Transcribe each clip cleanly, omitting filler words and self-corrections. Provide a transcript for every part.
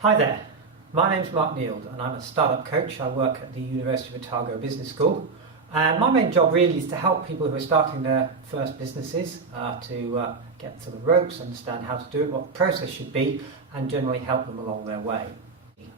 Hi there, my name's Mark Neild and I'm a startup coach. I work at the University of Otago Business School, and my main job really is to help people who are starting their first businesses to get to the ropes, understand how to do it, what the process should be, and generally help them along their way.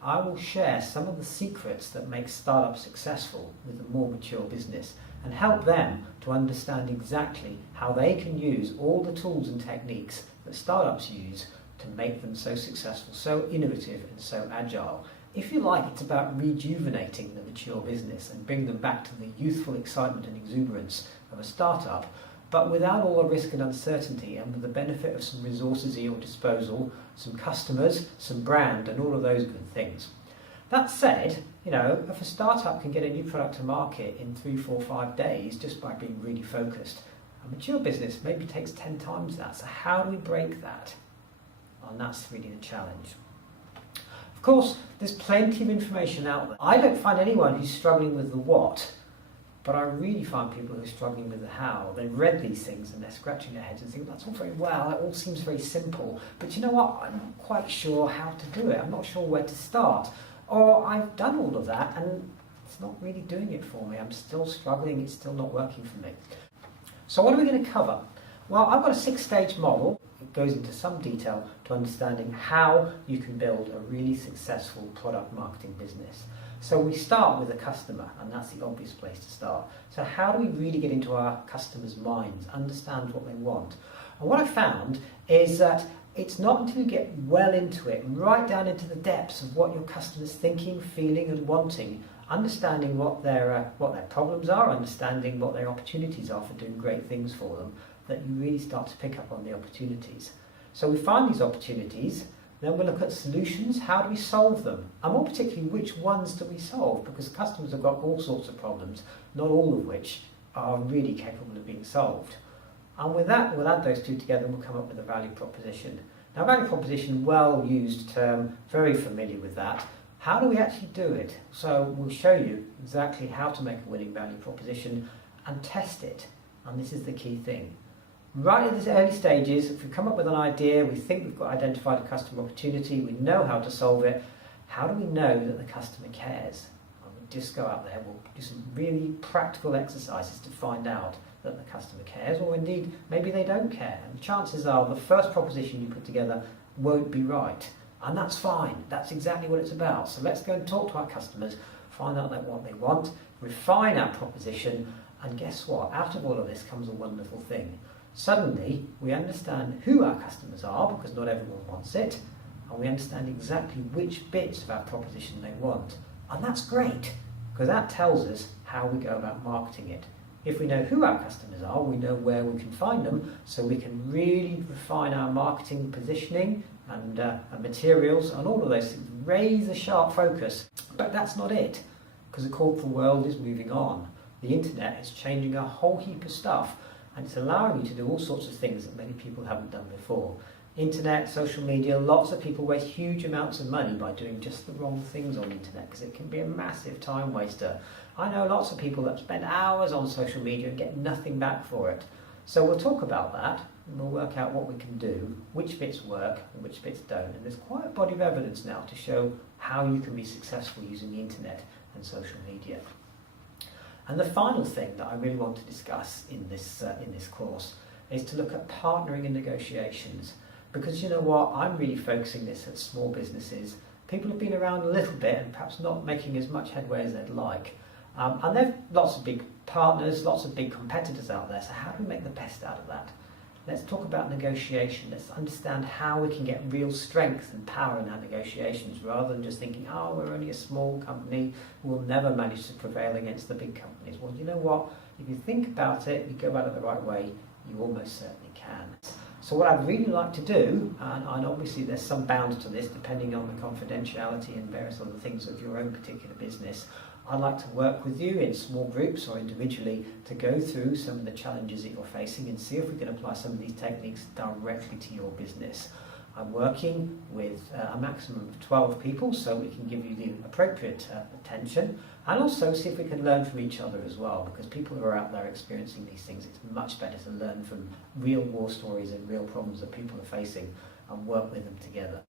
I will share some of the secrets that make startups successful with a more mature business and help them to understand exactly how they can use all the tools and techniques that startups use to make them so successful, so innovative and so agile. If you like, it's about rejuvenating the mature business and bring them back to the youthful excitement and exuberance of a startup, but without all the risk and uncertainty, and with the benefit of some resources at your disposal, some customers, some brand, and all of those good things. That said, if a startup can get a new product to market in 3, 4, 5 days just by being really focused, a mature business maybe takes 10 times that. So how do we break that? And that's really the challenge. Of course, there's plenty of information out there. I don't find anyone who's struggling with the what, but I really find people who are struggling with the how. They've read these things and they're scratching their heads and think, that's all very well, it all seems very simple, but you know what, I'm not quite sure how to do it, I'm not sure where to start. Or I've done all of that and it's not really doing it for me, I'm still struggling, it's still not working for me. So what are we going to cover? Well, I've got a 6-stage model. It goes into some detail to understanding how you can build a really successful product marketing business. So we start with the customer, and that's the obvious place to start. So how do we really get into our customers' minds, understand what they want? And what I found is that it's not until you get well into it, right down into the depths of what your customer's thinking, feeling and wanting, understanding what their problems are, understanding what their opportunities are for doing great things for them, that you really start to pick up on the opportunities. So we find these opportunities, then we look at solutions, how do we solve them? And more particularly, which ones do we solve? Because customers have got all sorts of problems, not all of which are really capable of being solved. And with that, we'll add those two together and we'll come up with a value proposition. Now, value proposition, well used term, very familiar with that. How do we actually do it? So we'll show you exactly how to make a winning value proposition and test it. And this is the key thing. Right at these early stages, if we come up with an idea, we think we've got identified a customer opportunity, we know how to solve it, how do we know that the customer cares? Well, we'll just go out there, we'll do some really practical exercises to find out that the customer cares, or indeed, maybe they don't care. And the chances are the first proposition you put together won't be right. And that's fine, that's exactly what it's about. So let's go and talk to our customers, find out what they want, refine our proposition, and guess what? Out of all of this comes a wonderful thing. Suddenly, we understand who our customers are, because not everyone wants it, and we understand exactly which bits of our proposition they want. And that's great, because that tells us how we go about marketing it. If we know who our customers are, we know where we can find them, so we can really refine our marketing positioning and materials and all of those things, raise a sharp focus. But that's not it, because the corporate world is moving on. The internet is changing a whole heap of stuff, and it's allowing you to do all sorts of things that many people haven't done before. Internet, social media, lots of people waste huge amounts of money by doing just the wrong things on the internet, because it can be a massive time waster. I know lots of people that spend hours on social media and get nothing back for it. So we'll talk about that, and we'll work out what we can do, which bits work and which bits don't. And there's quite a body of evidence now to show how you can be successful using the internet and social media. And the final thing that I really want to discuss in this course is to look at partnering and negotiations. Because you know what, I'm really focusing this at small businesses. People have been around a little bit and perhaps not making as much headway as they'd like. And there are lots of big partners, lots of big competitors out there, so how do we make the best out of that? Let's talk about negotiation. Let's understand how we can get real strength and power in our negotiations, rather than just thinking, oh, we're only a small company, we'll never manage to prevail against the big companies. Well, you know what? If you think about it, you go about it the right way, you almost certainly can. So what I'd really like to do, and obviously there's some bounds to this depending on the confidentiality and various other things of your own particular business, I'd like to work with you in small groups or individually to go through some of the challenges that you're facing and see if we can apply some of these techniques directly to your business. I'm working with a maximum of 12 people, so we can give you the appropriate attention, and also see if we can learn from each other as well, because people who are out there experiencing these things, it's much better to learn from real war stories and real problems that people are facing and work with them together.